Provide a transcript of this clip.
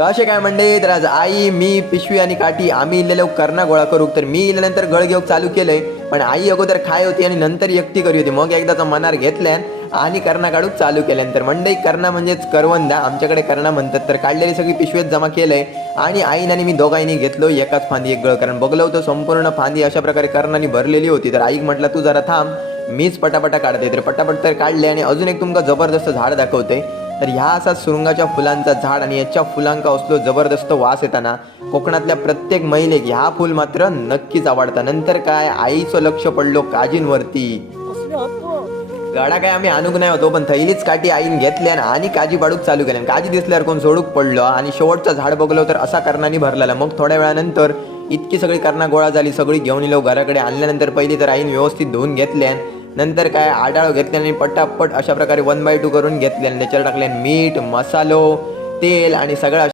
कसे काय म्हणले तर आज आई मी पिशवी आणि काठी आम्ही इलेलो करणा गोळा करू. तर मी इल्यानंतर गळ घेऊक चालू केलंय. पण आई अगोदर खाय होती आणि नंतर एकटी करी होती. मग एकदाचा मनार घेतल्यान आणि करणा काढूक चालू केल्यानंतर मंडई करणा म्हणजेच करवंदा. आमच्याकडे करणा म्हणतात तर काढलेली सगळी पिशवीत जमा केलंय. आणि आईन आणि मी दोघांनी घेतलो. एकाच फांदी एक गळ कारण. बघलो होतं संपूर्ण फांदी अशा प्रकारे कर्णाने भरलेली होती. तर आईक म्हटलं तू जरा थांब. मीच पटापटा काढते. तर पटापट तर काढले आणि अजून एक तुमका जबरदस्त झाड दाखवते. तर ह्या असा सुरुंगाच्या फुलांचा झाड आणि याच्या फुलांका असलो जबरदस्त वास येताना कोकणातल्या प्रत्येक महिलेक ह्या फुल मात्र नक्कीच आवडता. नंतर काय? आईचं लक्ष पडलो काजींवरती. गाडा काय आम्ही आणूक नाही होतो पण थैलीच काठी आईन घेतल्यान आणि काजी पाडूक चालू केल्यान काजी दिसल्यावर कोण सोडूक पडलो आणि शेवटचं झाड बघलो तर असा कारणाने भरलेला. मग थोड्या वेळानंतर इतकी सगळी कर्णा गोळा झाली सगळी घेऊन येलो घराकडे आणल्यानंतर पहिली तर आईन व्यवस्थित धुवून घेतल्यान नंतर काय आडाळ घेतल्याने पटापट अशा प्रकारे वन बाय टू करून घेतल्यान त्याच्यावर टाकल्यान मीठ मसालो तेल आणि सगळं